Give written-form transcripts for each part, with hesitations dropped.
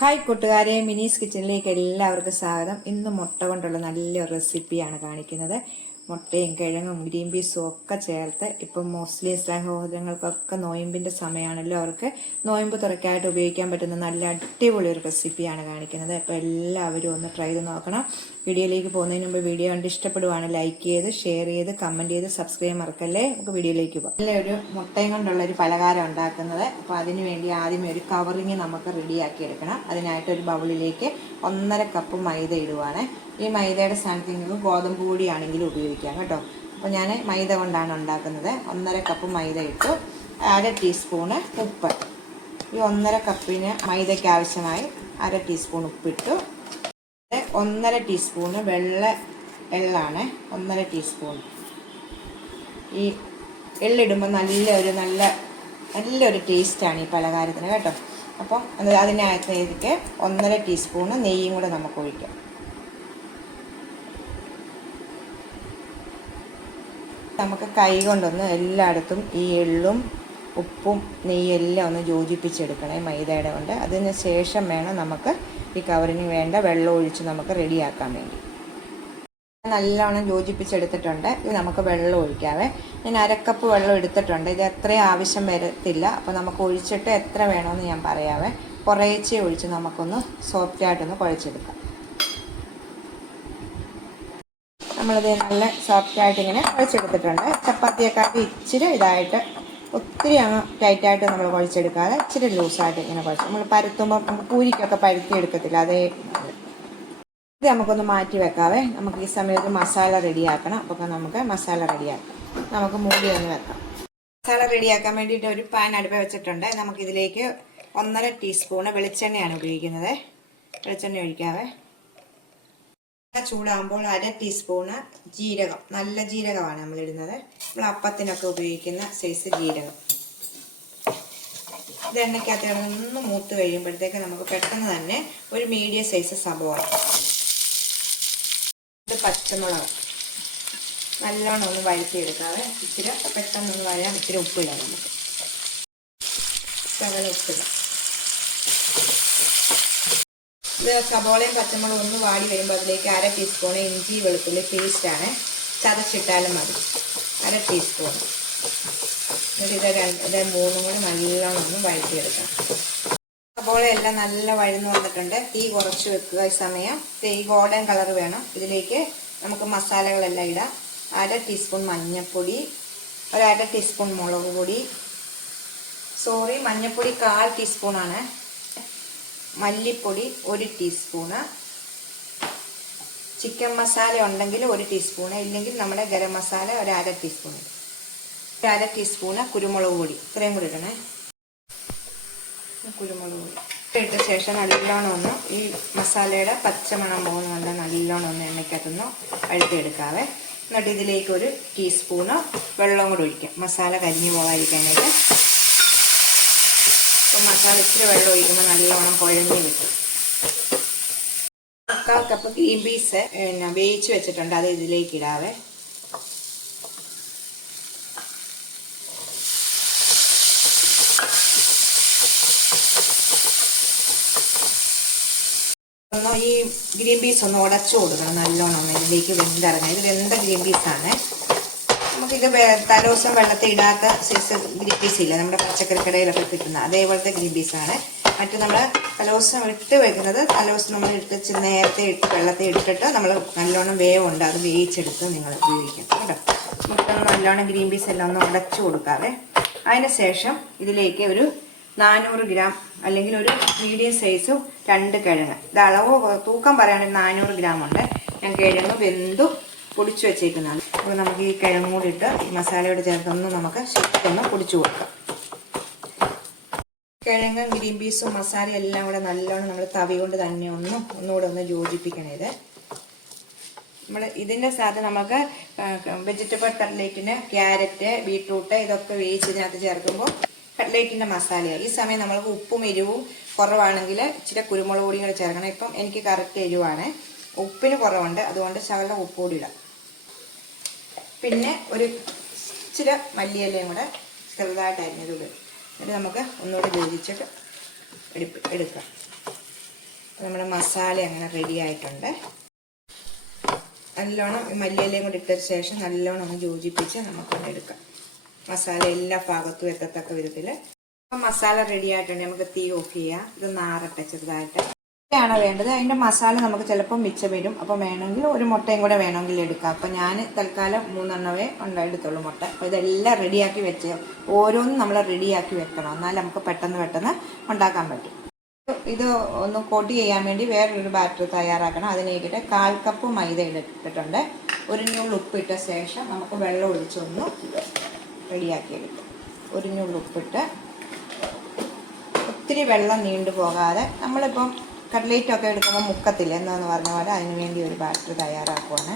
Hi കൂട്ടുകാരെ, മിനീസ് കിച്ചണിലേക്ക് എല്ലാവർക്കും സ്വാഗതം. ഇന്ന് മുട്ട കൊണ്ടുള്ള നല്ലൊരു റെസിപ്പിയാണ് കാണിക്കുന്നത്. മുട്ടയും കിഴങ്ങും ഗ്രീൻ പീസും ഒക്കെ ചേർത്ത് ഇപ്പം മുസ്ലിം സഹോദരങ്ങൾക്കൊക്കെ നോയമ്പിൻ്റെ സമയമാണല്ലോ, അവർക്ക് നോയമ്പ് തുറക്കായിട്ട് ഉപയോഗിക്കാൻ പറ്റുന്ന നല്ല അടിപൊളി ഒരു റെസിപ്പിയാണ് കാണിക്കുന്നത്. അപ്പോൾ എല്ലാവരും ഒന്ന് ട്രൈ ചെയ്ത് നോക്കണം. വീഡിയോയിലേക്ക് പോകുന്നതിന് മുമ്പ് വീഡിയോ കണ്ട് ഇഷ്ടപ്പെടുവാണ് ലൈക്ക് ചെയ്ത് ഷെയർ ചെയ്ത് കമൻറ്റ് ചെയ്ത് സബ്സ്ക്രൈബ് മറക്കല്ലേ. നമുക്ക് വീഡിയോയിലേക്ക് പോകാം. നല്ല ഒരു മുട്ടയും കൊണ്ടുള്ളൊരു പലഹാരം ഉണ്ടാക്കുന്നത്. അപ്പോൾ അതിന് വേണ്ടി ആദ്യമേ ഒരു കവറിങ് നമുക്ക് റെഡിയാക്കി എടുക്കണം. അതിനായിട്ട് ഒരു ബൗളിലേക്ക് 1.5 കപ്പ് മൈദ ഇടുവാണ്. ഈ മൈദയുടെ സ്ഥാനത്ത് നിങ്ങൾക്ക് ഗോതമ്പ് പൊടിയാണെങ്കിലും ഉപയോഗിക്കാം കേട്ടോ. അപ്പോൾ ഞാൻ മൈദ കൊണ്ടാണ് ഉണ്ടാക്കുന്നത്. 1.5 കപ്പ് മൈദ ഇട്ടു. 1/2 ടീസ്പൂണ് ഉപ്പ്. ഈ 1.5 കപ്പിന് മൈദയ്ക്ക് ആവശ്യമായി 1/2 ടീസ്പൂൺ ഉപ്പിട്ടു. 1.5 ടീസ്പൂണ് വെള്ള എള്ളാണ്. 1.5 ടീസ്പൂൺ. ഈ എള്ളിടുമ്പോൾ നല്ലൊരു ടേസ്റ്റാണ് ഈ പലഹാരത്തിന് കേട്ടോ. അപ്പം അതിനകത്തേക്ക് 1.5 ടീസ്പൂണ് നെയ്യും കൂടെ നമുക്ക് ഒഴിക്കാം. നമുക്ക് കൈ കൊണ്ടൊന്ന് എല്ലായിടത്തും ഈ എള്ളും ഉപ്പും നെയ്യെല്ലാം ഒന്ന് യോജിപ്പിച്ചെടുക്കണേ മൈദയുടെ കൊണ്ട്. അതിന് ശേഷം വേണം നമുക്ക് ഈ കവറിന് വേണ്ട വെള്ളം ഒഴിച്ച് നമുക്ക് റെഡിയാക്കാൻ വേണ്ടി. നല്ലോണം യോജിപ്പിച്ചെടുത്തിട്ടുണ്ട്. ഇത് നമുക്ക് വെള്ളം ഒഴിക്കാവേ. ഞാൻ 1/2 കപ്പ് വെള്ളം എടുത്തിട്ടുണ്ട്. ഇത് എത്രയും ആവശ്യം വരത്തില്ല. അപ്പോൾ നമുക്ക് ഒഴിച്ചിട്ട് എത്ര വേണമെന്ന് ഞാൻ പറയാവേ. കുറേശ്ശെ ഒഴിച്ച് നമുക്കൊന്ന് സോഫ്റ്റായിട്ടൊന്ന് കുഴച്ചെടുക്കാം. നമ്മളിത് നല്ല സോഫ്റ്റായിട്ട് ഇങ്ങനെ കുഴച്ചെടുത്തിട്ടുണ്ട്. ചപ്പാത്തിയെക്കാട്ടി ഇച്ചിരി ഇതായിട്ട്, ഒത്തിരി അങ്ങ് ടൈറ്റായിട്ട് നമ്മൾ കുഴച്ചെടുക്കാതെ ഇച്ചിരി ലൂസായിട്ട് ഇങ്ങനെ കുഴച്ച് നമ്മൾ പരത്തുമ്പോൾ നമുക്ക് പൂരിക്കൊക്കെ പരത്തി എടുക്കത്തില്ല, അതേ. ഇത് നമുക്കൊന്ന് മാറ്റി വെക്കാവേ. നമുക്ക് ഈ സമയത്ത് മസാല റെഡിയാക്കണം. അപ്പോൾ നമുക്ക് മസാല റെഡിയാക്കാം. നമുക്ക് മൂടി ഒന്ന് വെക്കാം. മസാല റെഡിയാക്കാൻ വേണ്ടിയിട്ട് ഒരു പാൻ അടുപ്പ് വെച്ചിട്ടുണ്ട്. നമുക്കിതിലേക്ക് 1.5 ടീസ്പൂണ് വെളിച്ചെണ്ണയാണ് ഉപയോഗിക്കുന്നത്. വെളിച്ചെണ്ണ ഒഴിക്കാവേ. ചൂടാകുമ്പോൾ 1/2 ടീസ്പൂണ് ജീരകം, നല്ല ജീരകമാണ് നമ്മളിടുന്നത്. നമ്മൾ അപ്പത്തിനൊക്കെ ഉപയോഗിക്കുന്ന സൈസ് ജീരകം. ഇത് എണ്ണയ്ക്കകത്ത് ഒന്ന് മൂത്ത് കഴിയുമ്പോഴത്തേക്ക് നമുക്ക് പെട്ടെന്ന് തന്നെ ഒരു മീഡിയം സൈസ് സബോള, ഇത് പച്ചമുളക് നല്ലോണം ഒന്ന് വഴറ്റിയെടുക്കാതെ. ഇച്ചിരി പെട്ടെന്ന് വരാൻ ഇച്ചിരി ഉപ്പിടാം. നമുക്ക് ശകലം ഉപ്പിടാം. ഇത് സബോളയും പച്ചമുളകും ഒന്ന് വാടി വരുമ്പോൾ അതിലേക്ക് 1/2 ടീസ്പൂണ് ഇഞ്ചി വെളുത്തുള്ളി പേസ്റ്റാണ്. ചതച്ചിട്ടാലും മതി. 1/2 ടീസ്പൂൺ. എന്നിട്ട് ഇത് മൂന്നും കൂടി നല്ലോണം ഒന്ന് വഴറ്റിയെടുക്കാം. സബോള എല്ലാം നല്ല വഴന്നു വന്നിട്ടുണ്ട്. തീ കുറച്ച് വെക്കുക. ഈ സമയം ഈ ഗോൾഡൻ കളർ വേണം. ഇതിലേക്ക് നമുക്ക് മസാലകളെല്ലാം ഇടാം. 1/2 ടീസ്പൂൺ മഞ്ഞൾപ്പൊടി, 1/2 ടീസ്പൂൺ മുളക് പൊടി, മഞ്ഞൾപ്പൊടി 1/4 ടീസ്പൂണാണ്. മല്ലിപ്പൊടി 1 ടീസ്പൂണ്. ചിക്കൻ മസാല ഉണ്ടെങ്കിൽ 1 ടീസ്പൂണ്, ഇല്ലെങ്കിൽ നമ്മുടെ ഗരം മസാല 1/2 ടീസ്പൂൺ. 1/2 ടീസ്പൂണ് കുരുമുളക് പൊടി. ഇത്രയും കൂടി ഇടണേ. കുരുമുളക് പൊടി ഇട്ട ശേഷം നല്ലോണം ഒന്ന് ഈ മസാലയുടെ പച്ചമണം പോകുന്നുണ്ട്. നല്ലോണം ഒന്ന് എണ്ണയ്ക്കകത്തുനിന്ന് വഴറ്റിയെടുക്കാവേ. എന്നിട്ട് ഇതിലേക്ക് 1 ടീസ്പൂണ് വെള്ളം കൂടി ഒഴിക്കാം, മസാല കരിഞ്ഞു പോകാതിരിക്കാനായിട്ട്. അപ്പോൾ മസാല ഇച്ചിരി വെള്ളം ഒഴിക്കുമ്പോൾ നല്ലോണം കുഴഞ്ഞ് കിട്ടും. 1/4 കപ്പ് ഗ്രീൻ പീസ് വേവിച്ച് വെച്ചിട്ടുണ്ട്. അത് ഇതിലേക്ക് ഇടാവേ. ഈ ഗ്രീൻ പീസ് ഒന്ന് ഉടച്ചു കൊടുക്കണം നല്ലോണം. ഇതിലേക്ക് വെന്തിറങ്ങാം. ഇത് വെന്ത ഗ്രീൻ പീസാണ്. നമുക്കിത് തലേദിവസം വെള്ളത്തിൽ ഇടാത്ത സൈസ് ഗ്രീൻ പീസ് ഇല്ല, നമ്മുടെ പച്ചക്കറി കടയിലൊക്കെ കിട്ടുന്ന അതേപോലത്തെ ഗ്രീൻ പീസാണ്. മറ്റു നമ്മൾ തലേദിവസം ഇട്ട് വെക്കുന്നത്, തലേദിവസം നമ്മൾ നേരത്തെ വെള്ളത്തിൽ ഇട്ടിട്ട് നമ്മൾ നല്ലോണം വേവുണ്ട്, അത് വേവിച്ചെടുത്ത് നിങ്ങൾ ഉപയോഗിക്കാം കേട്ടോ. മുട്ടൊന്ന് നല്ലോണം ഗ്രീൻ പീസ് എല്ലാം ഒന്ന് ഉടച്ചു കൊടുക്കാതെ. അതിന് ശേഷം ഇതിലേക്ക് ഒരു 400 ഗ്രാം അല്ലെങ്കിൽ ഒരു മീഡിയം സൈസ് 2 കിഴങ്ങ്. ഇത് അളവ് തൂക്കം പറയുകയാണെങ്കിൽ 400 ഗ്രാം ഉണ്ട്. ഞാൻ കിഴങ്ങ് വെന്തു പൊടിച്ചു വെച്ചേക്കുന്നതാണ്. അപ്പോൾ നമുക്ക് ഈ കിഴങ്ങ് കൂടി ഇട്ട് ഈ മസാലയോട് ചേർത്തൊന്ന് നമുക്ക് ശരിക്കൊന്ന് പൊടിച്ചു കൊടുക്കാം. കിഴങ്ങ് ഗ്രീൻ പീസും മസാല എല്ലാം കൂടെ നല്ലോണം നമ്മൾ തവി കൊണ്ട് തന്നെ ഒന്നുകൂടെ ഒന്ന് യോജിപ്പിക്കണം. ഇത് നമ്മൾ ഇതിൻ്റെ സാധനം നമുക്ക് വെജിറ്റബിൾ കട്ട്ലേറ്റിന് ക്യാരറ്റ്, ബീട്രൂട്ട് ഇതൊക്കെ വേവിച്ചതിനകത്ത് ചേർക്കുമ്പോൾ കട്ട്ലേറ്റിൻ്റെ മസാലയാണ്. ഈ സമയം നമ്മൾക്ക് ഉപ്പും എരിവും കുറവാണെങ്കിൽ ഇച്ചിരി കുരുമുളക് പൊടിയും കൂടെ ചേർക്കണം. ഇപ്പം എനിക്ക് കറക്റ്റ് എരിവാണ്, ഉപ്പിന് കുറവുണ്ട്, അതുകൊണ്ട് ശകലം ഉപ്പ് പൊടി ഇടാം. പിന്നെ ഒരു ഇച്ചിരി മല്ലിയിലയും കൂടെ ചെറുതായിട്ട് അരിഞ്ഞത് ഇടും. എന്നിട്ട് നമുക്ക് ഒന്നുകൂടി യോജിച്ചിട്ട് എടുക്കാം. നമ്മുടെ മസാല അങ്ങനെ റെഡി ആയിട്ടുണ്ട്. നല്ലോണം മല്ലിയിലയും കൂടി ഇട്ട ശേഷം നല്ലോണം ഒന്ന് യോജിപ്പിച്ച് നമുക്കൊന്ന് എടുക്കാം. മസാല എല്ലാ ഭാഗത്തും എത്തത്തക്ക വിധത്തിൽ. അപ്പം മസാല റെഡി ആയിട്ടുണ്ട്. നമുക്ക് തീ ഓഫ് ചെയ്യാം. ഇത് നാറട്ടെ ചെറുതായിട്ട്. ആണ് വേണ്ടത്. അതിൻ്റെ മസാല നമുക്ക് ചിലപ്പോൾ മിച്ചം വരും. അപ്പം വേണമെങ്കിൽ ഒരു മുട്ടയും കൂടെ വേണമെങ്കിൽ എടുക്കാം. അപ്പം ഞാൻ തൽക്കാലം 3 എണ്ണമേ എടുത്തുള്ളൂ മുട്ട. അപ്പോൾ ഇതെല്ലാം റെഡിയാക്കി വെച്ച് ഓരോന്നും നമ്മൾ റെഡിയാക്കി വെക്കണം. എന്നാൽ നമുക്ക് പെട്ടെന്ന് ഉണ്ടാക്കാൻ പറ്റും. ഇത് ഒന്ന് കോട്ട് ചെയ്യാൻ വേണ്ടി വേറൊരു ബാറ്റർ തയ്യാറാക്കണം. അതിനേക്കിട്ട് 1/4 കപ്പ് മൈദ ഇട്ടിട്ടുണ്ട്. 1 നുള്ള് ഉപ്പിട്ട ശേഷം നമുക്ക് വെള്ളം ഒഴിച്ചൊന്ന് റെഡിയാക്കി എടുക്കാം. 1 നുള്ള് ഉപ്പിട്ട് ഒത്തിരി വെള്ളം നീണ്ടു പോകാതെ, നമ്മളിപ്പം കട്ട്ലേറ്റൊക്കെ എടുക്കുമ്പോൾ മുക്കത്തില്ല എന്ന് പറഞ്ഞ പോലെ അതിന് വേണ്ടി ഒരു ബാറ്റർ തയ്യാറാക്കുവാണ്.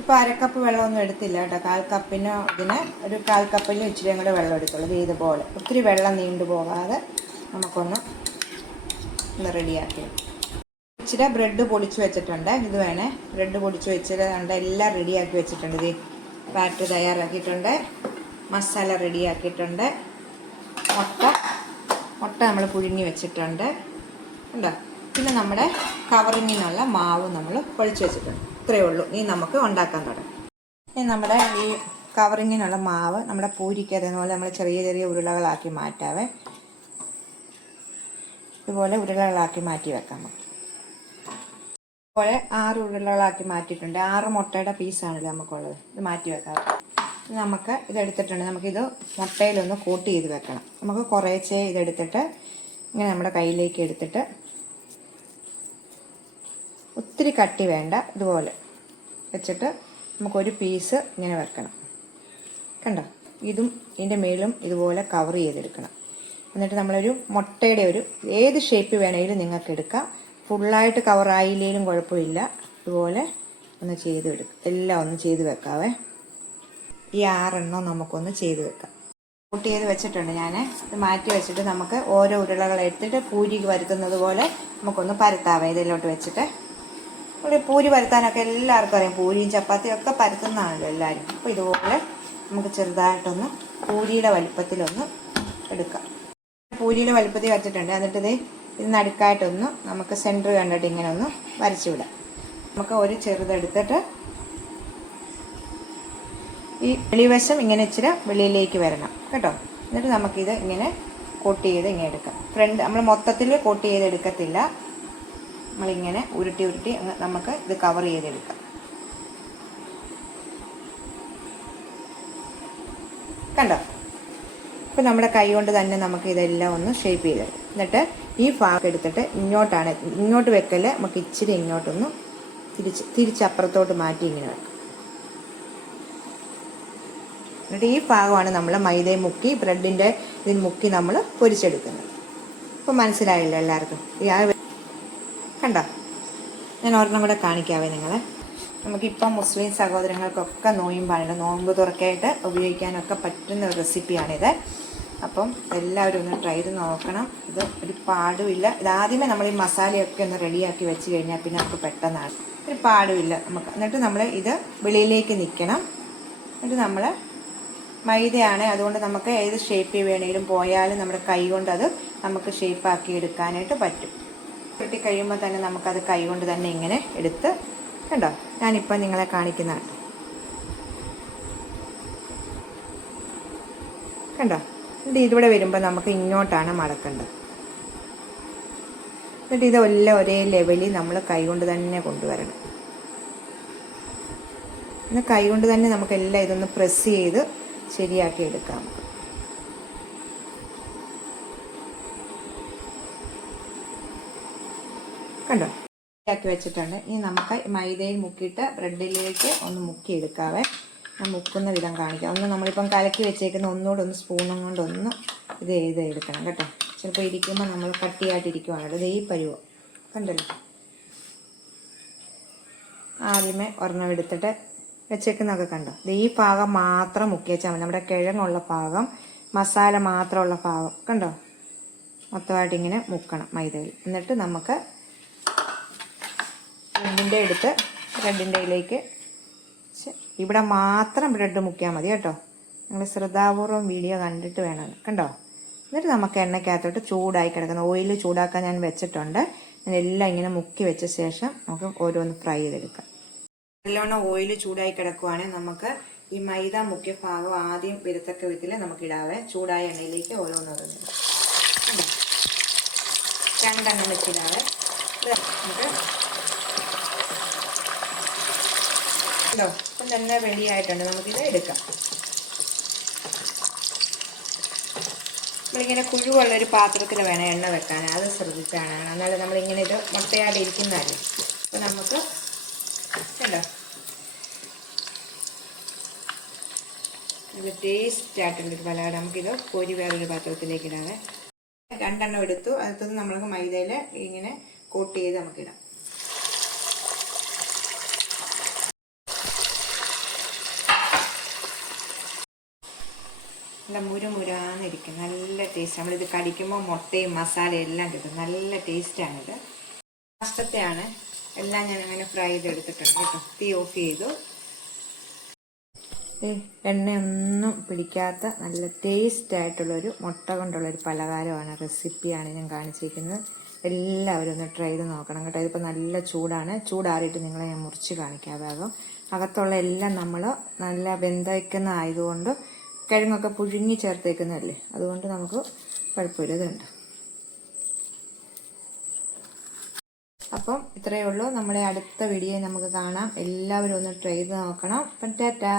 ഇപ്പോൾ 1/2 കപ്പ് വെള്ളമൊന്നും എടുത്തില്ല കേട്ടോ. 1/4 കപ്പിന് ഇതിന് ഒരു 1/4 കപ്പിന് ഇച്ചിരിയും കൂടെ വെള്ളം എടുക്കുള്ളൂ. ഇതുപോലെ ഒത്തിരി വെള്ളം നീണ്ടു പോകാതെ നമുക്കൊന്ന് റെഡിയാക്കി. ഇച്ചിരി ബ്രെഡ് പൊടിച്ച് വെച്ചിട്ടുണ്ട്. ഇത് വേണേ ബ്രെഡ് പൊടിച്ച് വെച്ചിട്ടുണ്ട്. എല്ലാം റെഡിയാക്കി വെച്ചിട്ടുണ്ട്. ഇത് ബാറ്റർ തയ്യാറാക്കിയിട്ടുണ്ട്. മസാല റെഡിയാക്കിയിട്ടുണ്ട്. മുട്ട നമ്മൾ പുഴുങ്ങി വെച്ചിട്ടുണ്ട്. ഉണ്ടോ? പിന്നെ നമ്മുടെ കവറിങ്ങിനുള്ള മാവ് നമ്മൾ പൊളിച്ച് വെച്ചിട്ടുണ്ട്. ഇത്രയേ ഉള്ളൂ. ഇനി നമുക്ക് ഉണ്ടാക്കാൻ തുടങ്ങാം. ഇനി നമ്മുടെ ഈ കവറിങ്ങിനുള്ള മാവ് നമ്മുടെ പൂരിക്ക് അതേപോലെ നമ്മൾ ചെറിയ ഉരുളകളാക്കി മാറ്റാവേ. ഇതുപോലെ ഉരുളകളാക്കി മാറ്റി വെക്കാം. ഇതുപോലെ 6 ഉരുളകളാക്കി മാറ്റിയിട്ടുണ്ട്. 6 മുട്ടയുടെ പീസാണല്ലോ നമുക്കുള്ളത്. ഇത് മാറ്റി വെക്കാം. നമുക്ക് ഇതെടുത്തിട്ടുണ്ട്. നമുക്കിത് മുട്ടയിലൊന്ന് കോട്ട് ചെയ്ത് വെക്കണം. നമുക്ക് കുറേശ്ശേ ഇതെടുത്തിട്ട് ഇങ്ങനെ നമ്മുടെ കയ്യിലേക്ക് എടുത്തിട്ട്, ഒത്തിരി കട്ടി വേണ്ട, ഇതുപോലെ വെച്ചിട്ട് നമുക്കൊരു പീസ് ഇങ്ങനെ വെക്കണം. കണ്ടോ? ഇതും ഇതിൻ്റെ മേലും ഇതുപോലെ കവർ ചെയ്തെടുക്കണം. എന്നിട്ട് നമ്മളൊരു മുട്ടയുടെ ഒരു ഏത് ഷേപ്പ് വേണമെങ്കിലും നിങ്ങൾക്ക് എടുക്കാം. ഫുള്ളായിട്ട് കവറായില്ലേലും കുഴപ്പമില്ല. ഇതുപോലെ ഒന്ന് ചെയ്തെടുക്കാം. എല്ലാം ഒന്ന് ചെയ്ത് വെക്കാവേ. ഈ 6 എണ്ണം നമുക്കൊന്ന് ചെയ്ത് വെക്കാം. കൂട്ടി ചെയ്ത് വെച്ചിട്ടുണ്ട് ഞാൻ. ഇത് മാറ്റി വെച്ചിട്ട് നമുക്ക് ഓരോ ഉരുളകൾ എടുത്തിട്ട് പൂരി വരുത്തുന്നത് പോലെ നമുക്കൊന്ന് പരത്താവേ. ഇതിലോട്ട് വെച്ചിട്ട് ഇവിടെ പൂരി പരത്താനൊക്കെ എല്ലാവർക്കും അറിയാം. പൂരിയും ചപ്പാത്തിയും ഒക്കെ പരത്തുന്നതാണല്ലോ എല്ലാവരും. അപ്പോൾ ഇതുപോലെ നമുക്ക് ചെറുതായിട്ടൊന്ന് പൂരിയുടെ വലിപ്പത്തിലൊന്ന് എടുക്കാം. പൂരിയുടെ വലിപ്പത്തിൽ വെച്ചിട്ടുണ്ട്. എന്നിട്ട് ഇത് നടുക്കായിട്ടൊന്ന് നമുക്ക് സെൻറ്റർ കണ്ടിട്ട് ഇങ്ങനെ ഒന്ന് വരച്ചു വിടാം. നമുക്ക് ഒരു ചെറുതെടുത്തിട്ട് ഈ വെളിവശം ഇങ്ങനെ ഇച്ചിരി വെളിയിലേക്ക് വരണം കേട്ടോ. എന്നിട്ട് നമുക്കിത് ഇങ്ങനെ കോട്ട് ചെയ്ത് ഇങ്ങനെ എടുക്കാം. ഫ്രണ്ട് നമ്മൾ മൊത്തത്തിൽ കോട്ട് ചെയ്ത് എടുക്കത്തില്ല. നമ്മളിങ്ങനെ ഉരുട്ടി നമുക്ക് ഇത് കവർ ചെയ്തെടുക്കാം. കണ്ടോ? ഇപ്പം നമ്മുടെ കൈ കൊണ്ട് തന്നെ നമുക്ക് ഇതെല്ലാം ഒന്ന് ഷേപ്പ് ചെയ്തെടുക്കും. എന്നിട്ട് ഈ ഭാഗം എടുത്തിട്ട് ഇങ്ങോട്ട് വെക്കല്, നമുക്ക് ഇച്ചിരി ഇങ്ങോട്ടൊന്ന് തിരിച്ചപ്പുറത്തോട്ട് മാറ്റി ഇങ്ങനെ വെക്കാം. എന്നിട്ട് ഈ ഭാഗമാണ് നമ്മൾ മൈദയും മുക്കി ബ്രെഡിൻ്റെ ഇതിന് മുക്കി നമ്മൾ പൊരിച്ചെടുക്കുന്നത്. ഇപ്പം മനസ്സിലായില്ല എല്ലാവർക്കും? കണ്ടോ? ഞാൻ ഒരെണ്ണം കൂടെ കാണിക്കാവേ നിങ്ങളെ. നമുക്കിപ്പം മുസ്ലിം സഹോദരങ്ങൾക്കൊക്കെ നോമ്പ് തുറക്കായിട്ട് ഉപയോഗിക്കാനൊക്കെ പറ്റുന്ന ഒരു റെസിപ്പിയാണിത്. അപ്പം എല്ലാവരും ഒന്ന് ട്രൈ ചെയ്ത് നോക്കണം. ഇത് ഒരു പാടുമില്ല. ഇതാദ്യമേ നമ്മൾ ഈ മസാലയൊക്കെ ഒന്ന് റെഡിയാക്കി വെച്ച് കഴിഞ്ഞാൽ പിന്നെ നമുക്ക് പെട്ടെന്നാണ്, ഒരു പാടുമില്ല നമുക്ക്. എന്നിട്ട് നമ്മൾ ഇത് വെളിയിലേക്ക് നിൽക്കണം. എന്നിട്ട് നമ്മൾ മൈദയാണ്, അതുകൊണ്ട് നമുക്ക് ഏത് ഷേപ്പിൽ വേണമെങ്കിലും പോയാലും നമ്മുടെ കൈ കൊണ്ട് അത് നമുക്ക് ഷേപ്പാക്കി എടുക്കാനായിട്ട് പറ്റും. കിട്ടി കഴിയുമ്പോൾ തന്നെ നമുക്കത് കൈ കൊണ്ട് തന്നെ ഇങ്ങനെ എടുത്ത്, കണ്ടോ? ഞാനിപ്പോൾ നിങ്ങളെ കാണിക്കുന്നതാണ്. കണ്ടോ? എന്നിട്ട് ഇതിവിടെ വരുമ്പോൾ നമുക്ക് ഇങ്ങോട്ടാണ് മടക്കേണ്ടത്. എന്നിട്ട് ഇതെല്ലാം ഒരേ ലെവലിൽ നമ്മൾ കൈ കൊണ്ട് തന്നെ കൊണ്ടുവരണം. എന്നാൽ കൈ കൊണ്ട് തന്നെ നമുക്കെല്ലാം ഇതൊന്ന് പ്രസ് ചെയ്ത് ശരിയാക്കി എടുക്കാം. കണ്ടോ? ശരിയാക്കി വെച്ചിട്ടുണ്ട്. ഇനി നമുക്ക് മൈദയിൽ മുക്കിയിട്ട് ബ്രെഡിലേക്ക് ഒന്ന് മുക്കിയെടുക്കാവേ. ഞാൻ മുക്കുന്ന വിധം കാണിക്കാം. ഒന്ന് നമ്മളിപ്പം കലക്കി വെച്ചേക്കുന്ന ഒന്നുകൂടെ ഒന്ന് സ്പൂണും കൊണ്ടൊന്ന് ഇത് എടുക്കണം കേട്ടോ. ചിലപ്പോൾ ഇരിക്കുമ്പോൾ നമ്മൾ കട്ടിയായിട്ടിരിക്കുവാണല്ലോ. ഇത് ഈ പരുവം കണ്ടല്ലോ. ആദ്യമേ ഒരെണ്ണം എടുത്തിട്ട് വെച്ചേക്കുന്നതൊക്കെ കണ്ടോ? ഇത് ഈ ഭാഗം മാത്രം മുക്കി വെച്ചാൽ മതി. നമ്മുടെ കിഴങ്ങുള്ള ഭാഗം, മസാല മാത്രമുള്ള ഭാഗം കണ്ടോ? മൊത്തമായിട്ട് ഇങ്ങനെ മുക്കണം മൈദയിൽ. എന്നിട്ട് നമുക്ക് ബ്രെഡിൻ്റെ എടുത്ത് ബ്രെഡിൻ്റെ ഇതിലേക്ക് ഇവിടെ മാത്രം ബ്രെഡ് മുക്കിയാൽ മതി കേട്ടോ. നിങ്ങൾ ശ്രദ്ധാപൂർവം വീഡിയോ കണ്ടിട്ട് വേണം. കണ്ടോ? എന്നിട്ട് നമുക്ക് എണ്ണയ്ക്കകത്തോട്ട് ചൂടായി കിടക്കുന്ന ഓയിൽ ചൂടാക്കാൻ ഞാൻ വെച്ചിട്ടുണ്ട്. എല്ലാം ഇങ്ങനെ മുക്കി വെച്ച ശേഷം നമുക്ക് ഓരോന്ന് ഫ്രൈ ചെയ്തെടുക്കാം. നല്ലോണം ഓയിൽ ചൂടായി കിടക്കുവാണെങ്കിൽ നമുക്ക് ഈ മൈദ മുക്കിയ ഭാഗം ആദ്യം വരത്തക്ക വിധത്തിൽ നമുക്ക് ഇടാവേ. ചൂടായ എണ്ണയിലേക്ക് ഓരോന്നോരോന്ന് രണ്ടെണ്ണം വെച്ചിടാവേ. നമുക്ക് ഇപ്പം തന്നെ റെഡി ആയിട്ടുണ്ട്. നമുക്കിത് എടുക്കാം. നമ്മളിങ്ങനെ കുഴിവുള്ളൊരു പാത്രത്തിൽ വേണം എണ്ണ വെക്കാൻ. അത് ശ്രദ്ധിച്ചാണ്. എന്നാലും നമ്മളിങ്ങനെ ഇത് മുട്ടയാടെ ഇരിക്കുന്നതല്ലേ. അപ്പോൾ നമുക്ക് കണ്ടോ നല്ല ടേസ്റ്റ് ആയിട്ടുള്ളൊരു പലഹാരം. നമുക്കിത് കോരി വേറൊരു പാത്രത്തിലേക്ക് ഇടാവേ. രണ്ടെണ്ണം എടുത്തു. അടുത്തത് നമ്മൾക്ക് മൈദയിൽ ഇങ്ങനെ കോട്ട് ചെയ്ത് നമുക്കിടാം. നല്ല മുരമുരാന്നിരിക്കും. നല്ല ടേസ്റ്റ്. നമ്മളിത് കടിക്കുമ്പോൾ മുട്ടയും മസാലയും എല്ലാം കിട്ടും. നല്ല ടേസ്റ്റാണിത്. കഷ്ടത്തെയാണ് എല്ലാം ഞാൻ അങ്ങനെ ഫ്രൈ ചെയ്തെടുത്തിട്ടുണ്ട് കേട്ടോ. തീ ഓഫ് ചെയ്തു. എണ്ണയൊന്നും പിടിക്കാത്ത നല്ല ടേസ്റ്റ് ആയിട്ടുള്ളൊരു മുട്ട കൊണ്ടുള്ളൊരു പലഹാരമാണ്, റെസിപ്പിയാണ് ഞാൻ കാണിച്ചിരിക്കുന്നത്. എല്ലാവരും ഒന്ന് ട്രൈ ചെയ്ത് നോക്കണം കേട്ടോ. ഇതിപ്പോൾ നല്ല ചൂടാണ്. ചൂടാറിയിട്ട് നിങ്ങളെ ഞാൻ മുറിച്ച് കാണിക്കാം. ഭാഗം അകത്തുള്ള എല്ലാം നമ്മൾ നല്ല വെന്തയ്ക്കുന്ന ആയതുകൊണ്ട് കിഴങ്ങൊക്കെ പുഴുങ്ങി ചേർത്തേക്കുന്നതല്ലേ, അതുകൊണ്ട് നമുക്ക് കുഴപ്പമില്ല. ഇതുണ്ട്. അപ്പം ഇത്രയേ ഉള്ളൂ. നമ്മുടെ അടുത്ത വീഡിയോ നമുക്ക് കാണാം. എല്ലാവരും ഒന്ന് ട്രൈ ചെയ്ത് നോക്കണം. അപ്പം ടാറ്റാ.